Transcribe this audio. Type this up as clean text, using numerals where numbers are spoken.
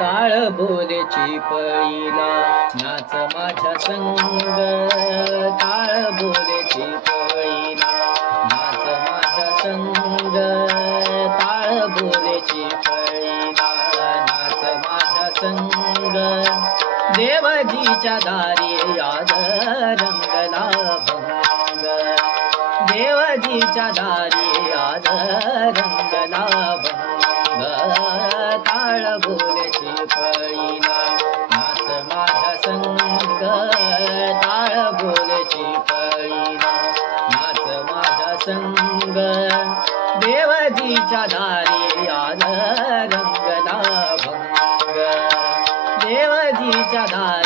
टाळ बोलेची पळीला नाच माझ्या संग, टाळ बोलेची पळीला नाच माझ्या संग, टाळ बोलेची पळीला नाच माझ्या संग. देवजीच्या दारी आज रंगला भंग, देवजीच्या दारी आज रंगला भंग. टाळ बोलेची पळीला नाच माझ्या संग, टाळ बोलेची पळीला नाच माझ्या संग. देवजीच्या दारी आज रंगला भंग, देवजीच्या दारी